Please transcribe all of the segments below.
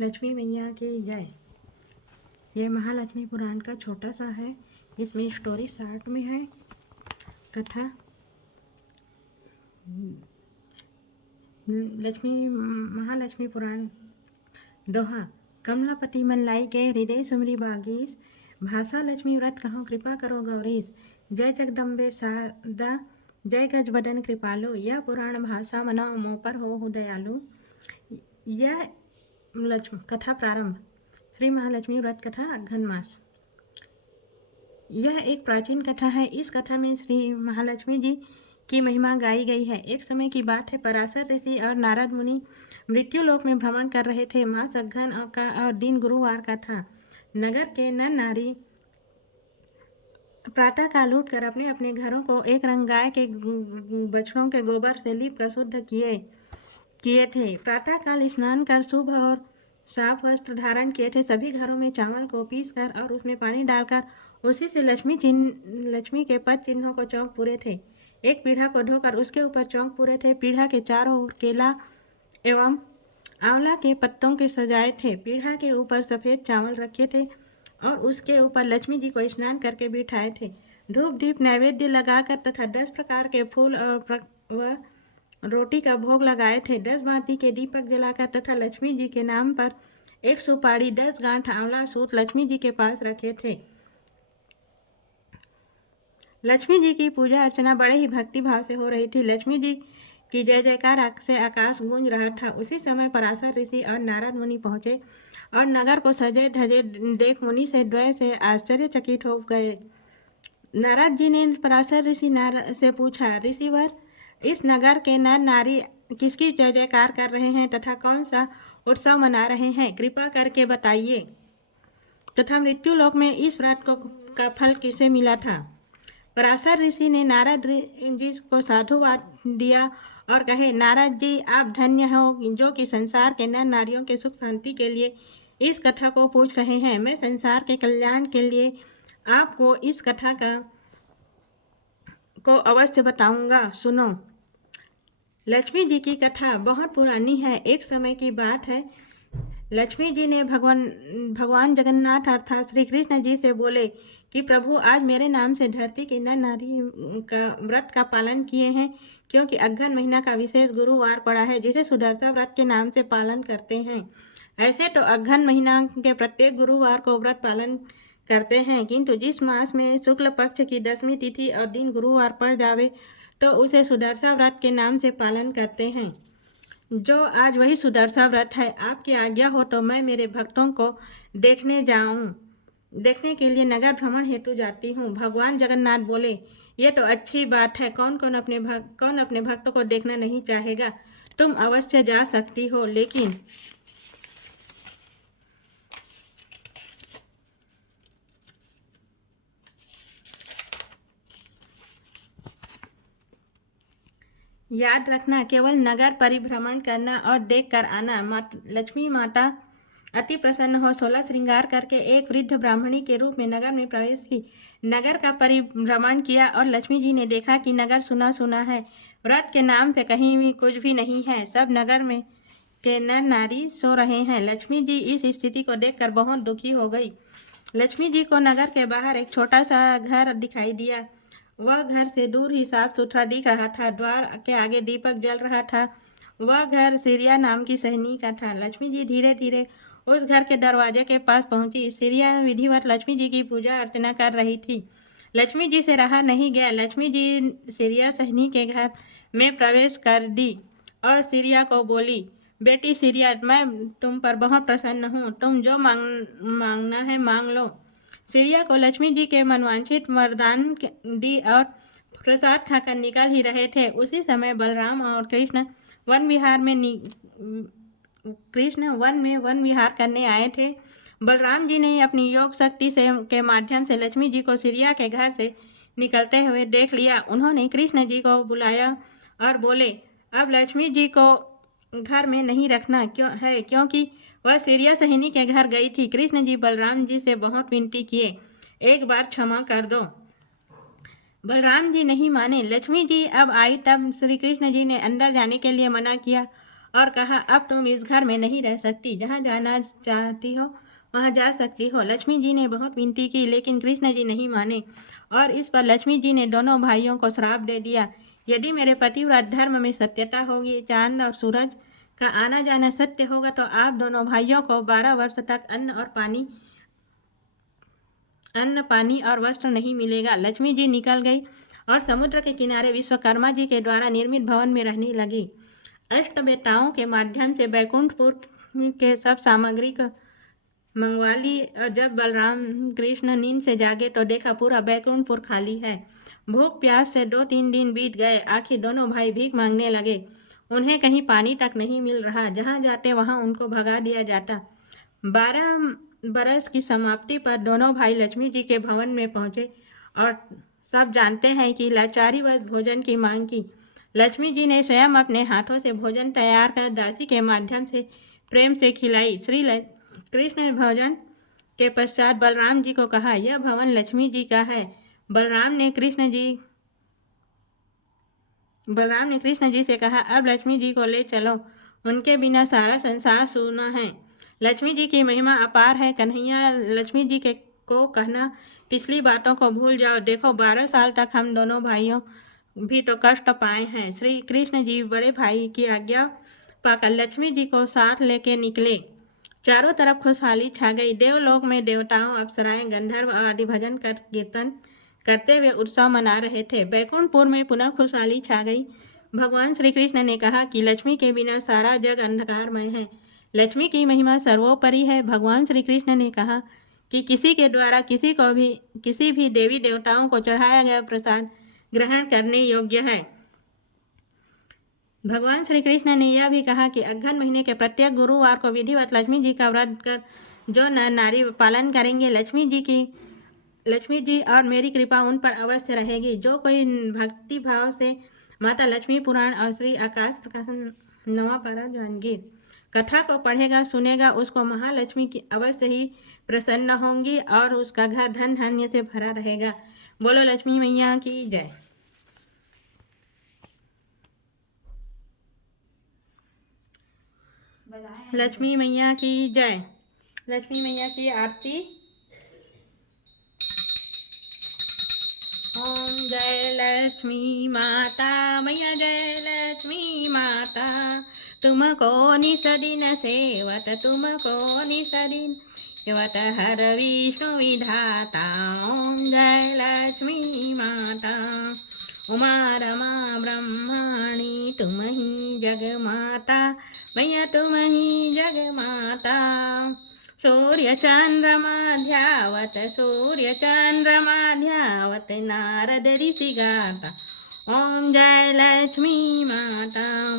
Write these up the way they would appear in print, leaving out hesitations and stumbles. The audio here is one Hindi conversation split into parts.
लक्ष्मी मैया की जय। यह महालक्ष्मी पुराण का छोटा सा है, इसमें स्टोरी शार्ट में है। कथा महालक्ष्मी पुराण। दोहा। कमलापति मन लाई के हृदय सुमरी बागीस, भाषा लक्ष्मी व्रत कहो कृपा करो गौरीस। जय जगदम्बे शारदा, जय गज बदन कृपालु, यह पुराण भाषा मनो मोह पर हो दयालु। यह कथा प्रारंभ। श्री महालक्ष्मी व्रत कथा अघन मास। यह एक प्राचीन कथा है। इस कथा में श्री महालक्ष्मी जी की महिमा गाई गई है। एक समय की बात है, पराशर ऋषि और नारद मुनि मृत्यु लोक में भ्रमण कर रहे थे। मास अघन और दिन गुरुवार का था। नगर के नर नारी प्रातः काल उठकर अपने अपने घरों को एक रंग गाय के बछड़ों के गोबर से लीप कर शुद्ध किए थे। प्रातः काल स्नान कर शुभ और साफ वस्त्र धारण किए थे। सभी घरों में चावल को पीस कर और उसमें पानी डालकर उसी से लक्ष्मी के पद चिन्हों को चौंक पूरे थे। एक पीढ़ा को धोकर उसके ऊपर चौंक पूरे थे। पीढ़ा के चारों ओर केला एवं आंवला के पत्तों के सजाए थे। पीढ़ा के ऊपर सफ़ेद चावल रखे थे और उसके ऊपर लक्ष्मी जी को स्नान करके बिठाए थे। धूप दीप नैवेद्य लगाकर तथा 10 प्रकार के फूल और रोटी का भोग लगाए थे। 10 भांति के दीपक जलाकर तथा लक्ष्मी जी के नाम पर 1 सुपारी 10 गांठ आंवला सूत लक्ष्मी जी के पास रखे थे। लक्ष्मी जी की पूजा अर्चना बड़े ही भक्ति भाव से हो रही थी। लक्ष्मी जी की जय जयकार से आकाश गूंज रहा था। उसी समय पराशर ऋषि और नारद मुनि पहुंचे और नगर को सजे धजे देख मुनि से द्वय से आश्चर्यचकित हो गए। नारद जी ने पराशर ऋषि से पूछा, ऋषिवर, इस नगर के नर नारी किसकी जय जयकार कर रहे हैं तथा कौन सा उत्सव मना रहे हैं? कृपा करके बताइए। तथा मृत्यु लोक में इस व्रत का फल किसे मिला था? पराशर ऋषि ने नारद जी को साधुवाद दिया और कहे, नारद जी, आप धन्य हो जो कि संसार के नर नारियों के सुख शांति के लिए इस कथा को पूछ रहे हैं। मैं संसार के कल्याण के लिए आपको इस कथा को अवश्य बताऊंगा। सुनो। लक्ष्मी जी की कथा बहुत पुरानी है। एक समय की बात है, लक्ष्मी जी ने भगवान जगन्नाथ अर्थात श्री कृष्ण जी से बोले कि प्रभु, आज मेरे नाम से धरती के नर नारी का व्रत का पालन किए हैं, क्योंकि अघन महीना का विशेष गुरुवार पड़ा है जिसे सुदर्शा व्रत के नाम से पालन करते हैं। ऐसे तो अघन महीना के प्रत्येक गुरुवार को व्रत पालन करते हैं, किंतु जिस मास में शुक्ल पक्ष की 10वीं तिथि और दिन गुरुवार पड़ जावे तो उसे सुदर्शा व्रत के नाम से पालन करते हैं। जो आज वही सुदर्शा व्रत है। आपकी आज्ञा हो तो मैं मेरे भक्तों को देखने के लिए नगर भ्रमण हेतु जाती हूँ। भगवान जगन्नाथ बोले, ये तो अच्छी बात है। कौन अपने भक्तों को देखना नहीं चाहेगा? तुम अवश्य जा सकती हो, लेकिन याद रखना, केवल नगर परिभ्रमण करना और देख कर आना। लक्ष्मी माता अति प्रसन्न हो 16 श्रृंगार करके एक वृद्ध ब्राह्मणी के रूप में नगर में प्रवेश की। नगर का परिभ्रमण किया और लक्ष्मी जी ने देखा कि नगर सुना सुना है। व्रत के नाम पे कहीं भी कुछ भी नहीं है। सब नगर में के नर नारी सो रहे हैं। लक्ष्मी जी इस स्थिति को देखकर बहुत दुखी हो गई। लक्ष्मी जी को नगर के बाहर एक छोटा सा घर दिखाई दिया। वह घर से दूर ही साफ सुथरा दिख रहा था। द्वार के आगे दीपक जल रहा था। वह घर सिरिया नाम की सहनी का था। लक्ष्मी जी धीरे धीरे उस घर के दरवाजे के पास पहुंची। सिरिया विधिवत लक्ष्मी जी की पूजा अर्चना कर रही थी। लक्ष्मी जी से रहा नहीं गया। लक्ष्मी जी सिरिया सहनी के घर में प्रवेश कर दी और सिरिया को बोली, बेटी सिरिया, मैं तुम पर बहुत प्रसन्न हूँ। तुम जो मांगना है मांग लो। सिरिया को लक्ष्मी जी के मनवांछित वरदान दी और प्रसाद खाकर निकल ही रहे थे। उसी समय बलराम और कृष्ण वन में वन विहार करने आए थे। बलराम जी ने अपनी योग शक्ति के माध्यम से लक्ष्मी जी को सिरिया के घर से निकलते हुए देख लिया। उन्होंने कृष्ण जी को बुलाया और बोले, अब लक्ष्मी जी को घर में नहीं रखना क्योंकि वह सिरिया सहनी के घर गई थी। कृष्ण जी बलराम जी से बहुत विनती किए, एक बार क्षमा कर दो। बलराम जी नहीं माने। लक्ष्मी जी अब आई तब श्री कृष्ण जी ने अंदर जाने के लिए मना किया और कहा, अब तुम इस घर में नहीं रह सकती, जहाँ जाना चाहती हो वहाँ जा सकती हो। लक्ष्मी जी ने बहुत विनती की, लेकिन कृष्ण जी नहीं माने और इस पर लक्ष्मी जी ने दोनों भाइयों को श्राप दे दिया। यदि मेरे पतिव्रत धर्म में सत्यता होगी, चांद और सूरज का आना जाना सत्य होगा, तो आप दोनों भाइयों को 12 वर्ष तक अन्न पानी और वस्त्र नहीं मिलेगा। लक्ष्मी जी निकल गई और समुद्र के किनारे विश्वकर्मा जी के द्वारा निर्मित भवन में रहने लगी। अष्टवेताओं के माध्यम से बैकुंठपुर के सब सामग्री को मंगवा ली और जब बलराम कृष्ण नींद से जागे तो देखा पूरा बैकुंठपुर खाली है। भूख प्यास से 2-3 दिन बीत गए। आखिर दोनों भाई भीख मांगने लगे। उन्हें कहीं पानी तक नहीं मिल रहा। जहाँ जाते वहाँ उनको भगा दिया जाता। 12 बरस की समाप्ति पर दोनों भाई लक्ष्मी जी के भवन में पहुँचे और सब जानते हैं कि लाचारीवश भोजन की मांग की। लक्ष्मी जी ने स्वयं अपने हाथों से भोजन तैयार कर दासी के माध्यम से प्रेम से खिलाई। श्री कृष्ण भोजन के पश्चात बलराम जी को कहा, यह भवन लक्ष्मी जी का है। बलराम ने कृष्ण जी से कहा, अब लक्ष्मी जी को ले चलो, उनके बिना सारा संसार सूना है। लक्ष्मी जी की महिमा अपार है। कन्हैया लक्ष्मी जी को कहना, पिछली बातों को भूल जाओ। देखो 12 साल तक हम दोनों भाइयों भी तो कष्ट पाए हैं। श्री कृष्ण जी बड़े भाई की आज्ञा पाकर लक्ष्मी जी को साथ लेके निकले। चारों तरफ खुशहाली छा गई। देवलोक में देवताओं, अप्सराएं, गंधर्व आदि भजन कर कीर्तन करते हुए उत्सव मना रहे थे। बैकुंठपुर में पुनः खुशहाली छा गई। भगवान श्री कृष्ण ने कहा कि लक्ष्मी के बिना सारा जग अंधकारमय है। लक्ष्मी की महिमा सर्वोपरि है। भगवान श्री कृष्ण ने कहा कि किसी के द्वारा किसी भी देवी देवताओं को चढ़ाया गया प्रसाद ग्रहण करने योग्य है। भगवान श्री कृष्ण ने यह भी कहा कि अघ्न महीने के प्रत्येक गुरुवार को विधिवत लक्ष्मी जी का व्रत कर जो नर नारी पालन करेंगे, लक्ष्मी जी और मेरी कृपा उन पर अवश्य रहेगी। जो कोई भक्ति भाव से माता लक्ष्मी पुराण और श्री आकाश प्रकाशन नवापारा जानगीर कथा को पढ़ेगा सुनेगा, उसको महालक्ष्मी की अवश्य ही प्रसन्न होंगी और उसका घर धन धान्य से भरा रहेगा। बोलो लक्ष्मी मैया की जय। लक्ष्मी मैया की जय। लक्ष्मी मैया की आरती। ओम जय लक्ष्मी माता मैया, जय लक्ष्मी माता। तुमको निस दिन सेवत, तुमको निस दिन सेवत हर विष्णु विधाता। ओम जय लक्ष्मी माता। उमा रमा ब्रह्माणी तुम ही जग माता मैया, तुम ही जग माता। सूर्य चंद्रमा ध्यावत, सूर्य चंद्रमा ध्यावत नारद ऋषि गाता। ओम जय लक्ष्मी माता।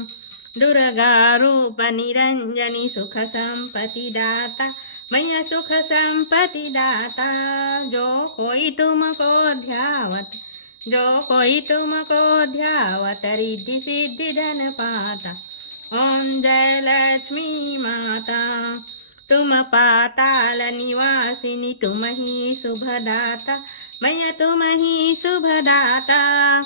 दुर्गा रूप निरंजनी सुख संपत्ति दाता मैया, सुख संपत्ति दाता। जो कोई तुमको ध्यावत रिद्धि सिद्धि धन पाता। ओम जय लक्ष्मी माता। तुम पाताल निवासिनी, तुम ही शुभदाता मैया, तुम ही शुभदाता।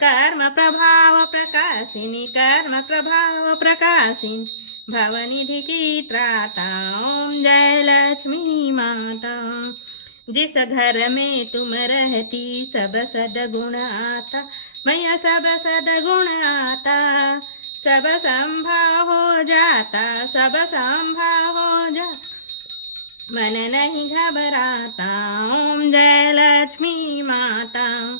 कर्म प्रभाव प्रकाशिनी, कर्म प्रभाव प्रकाशिनी भवनिधि की त्राता। ओम जय लक्ष्मी माता। जिस घर में तुम रहती सब सदगुण आता मैया, सब सदगुण आता। सब संभाव हो जाता, सब संभाव हो जा, मन नहीं घबराता। ओम जय लक्ष्मी माता।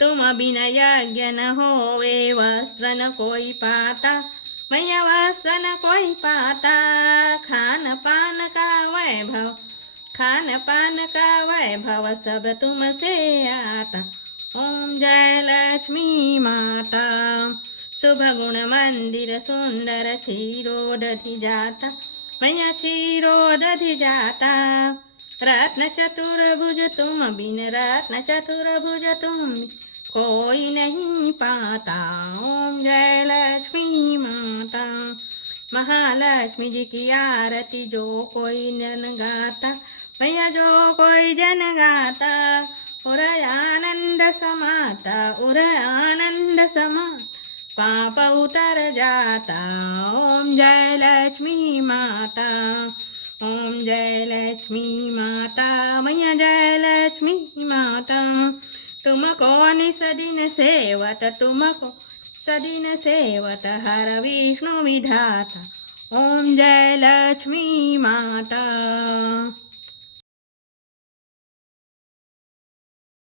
तुम बिन यज्ञ न होवे, वस्त्र न कोई पाता मैया, वस्त्र न कोई पाता। खान पान का वैभव सब तुमसे आता। ओम जय लक्ष्मी माता। शुभ गुण मंदिर सुंदर क्षीरोदधि जाता मैया, क्षीरोदधि जाता। रत्न चतुर्भुज तुम बिन, रत्न चतुर्भुज तुम कोई नहीं पाता। ओम जय लक्ष्मी माता। महालक्ष्मी जी की आरती जो कोई जन गाता मैया, जो कोई जन गाता। उर आनंद समाता, उर आनंद समाता पाप उतर जाता। ओम जय लक्ष्मी माता, ओम जय लक्ष्मी माता, मैया जय लक्ष्मी माता। तुमको निस दिन सेवत, तुमको सदिन सेवत, हर विष्णु विधाता। ओम जय लक्ष्मी माता।